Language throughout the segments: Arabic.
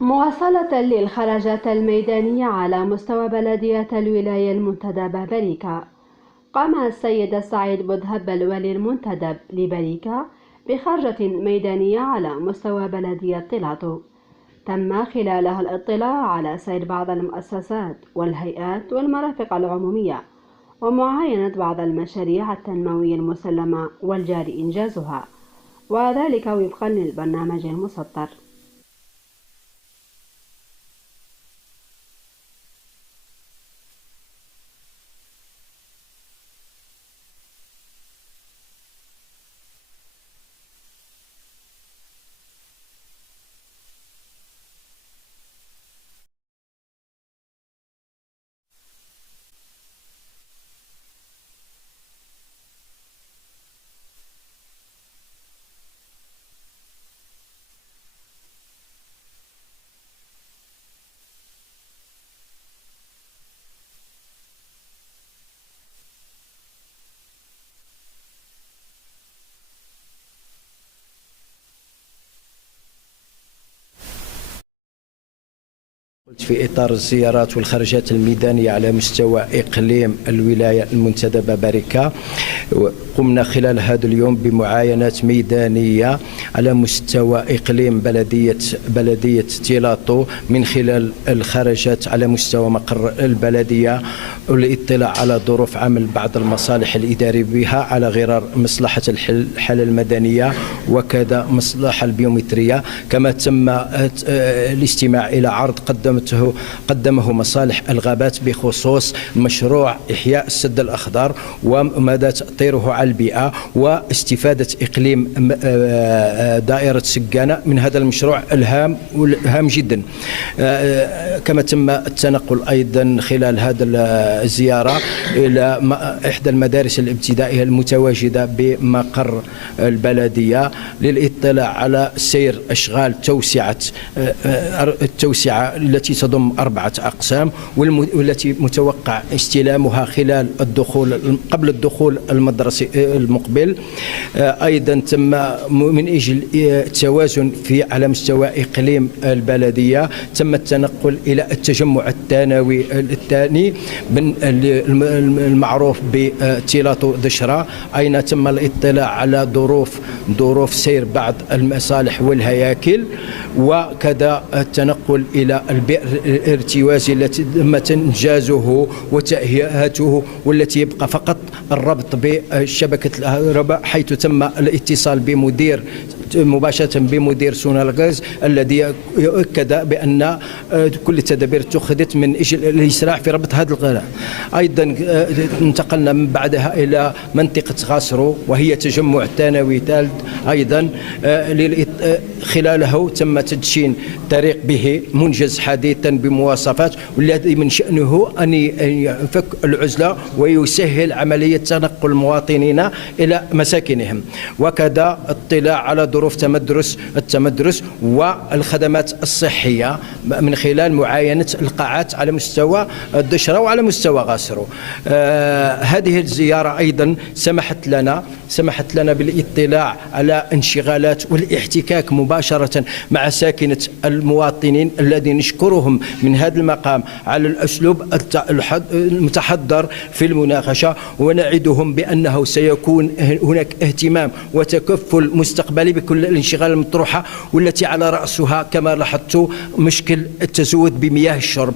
مواصلة للخرجات الميدانية على مستوى بلدية الولاية المنتدبة بريكا، قام السيد سعيد بودهب الوالي المنتدب لبريكا بخرجة ميدانية على مستوى بلدية طيلاتو، تم خلالها الاطلاع على سير بعض المؤسسات والهيئات والمرافق العمومية ومعاينة بعض المشاريع التنموية المسلمة والجاري إنجازها، وذلك وفقا للبرنامج المسطر. في إطار الزيارات والخرجات الميدانية على مستوى إقليم الولاية المنتدبة بريكا، قمنا خلال هذا اليوم بمعاينات ميدانية على مستوى إقليم بلدية طيلاتو من خلال الخرجات على مستوى مقر البلدية والاطلاع على ظروف عمل بعض المصالح الإدارية بها على غرار مصلحة الحالة المدنية وكذا مصلحة البيومترية. كما تم الاستماع إلى عرض قدمه مصالح الغابات بخصوص مشروع إحياء السد الأخضر ومدى تأثيره على البيئة واستفادة إقليم دائرة سقانة من هذا المشروع الهام جدا. كما تم التنقل أيضا خلال هذا الزيارة إلى إحدى المدارس الابتدائية المتواجدة بمقر البلدية للاطلاع على سير أشغال التوسعة التي تضم 4 أقسام والتي متوقع استلامها خلال قبل الدخول المدرسي المقبل. أيضا تم من أجل التوازن على مستوى إقليم البلدية تم التنقل إلى التجمع الثانوي الثاني المعروف بطيلاتو دشرة، أين تم الاطلاع على ظروف سير بعض المصالح والهياكل وكذا التنقل إلى البئر الارتوازي التي تم إنجازه وتأهيئته والتي يبقى فقط الربط بشبكة الكهرباء، حيث تم الاتصال مباشرة بمدير سونالغاز الذي يؤكد بأن كل التدابير اتخذت من أجل الإسراع في ربط هذا القناة. أيضا انتقلنا من بعدها إلى منطقة غاسرو وهي تجمع ثانوي ثالث، أيضا خلاله تم تدشين طريق به منجز حديثا بمواصفات والذي من شأنه أن يفك العزلة ويسهل عملية تنقل المواطنين إلى مساكنهم، وكذا اطلاع على ظروف التمدرس والخدمات الصحية من خلال معاينة القاعات على مستوى الدشرة وعلى مستوى غاسرو. هذه الزيارة أيضا سمحت لنا بالاطلاع على انشغالات والاحتكاك مباشرة مع ساكنة المواطنين الذين نشكرهم من هذا المقام على الأسلوب المتحضر في المناقشة، ونعدهم بأنه سيكون هناك اهتمام وتكفل مستقبلي بكل الانشغال المطروحة والتي على رأسها كما لاحظت مشكل التزود بمياه الشرب،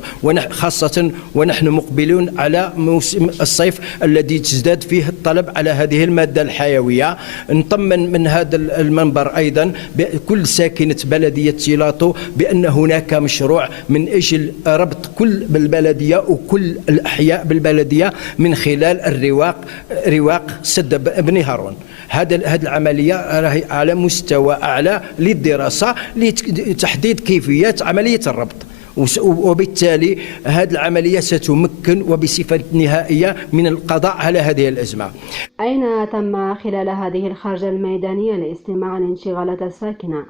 خاصة ونحن مقبلون على موسم الصيف الذي تزداد فيه الطلب على هذه المادة الحيوية. نطمن من هذا المنبر أيضا بكل ساكنة بلدية طيلاتو بأن هناك مشروع من أجل ربط كل بالبلدية وكل الأحياء بالبلدية من خلال رواق سد بن هارون. هذه العملية على مستوى أعلى للدراسة لتحديد كيفية عملية الربط، وبالتالي هذه العملية ستمكن وبصفة نهائية من القضاء على هذه الأزمة. أين تم خلال هذه الخرجة الميدانية الاستماع لانشغالات الساكنة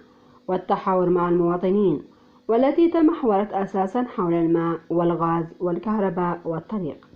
والتحاور مع المواطنين، والتي تمحورت أساسا حول الماء والغاز والكهرباء والطريق.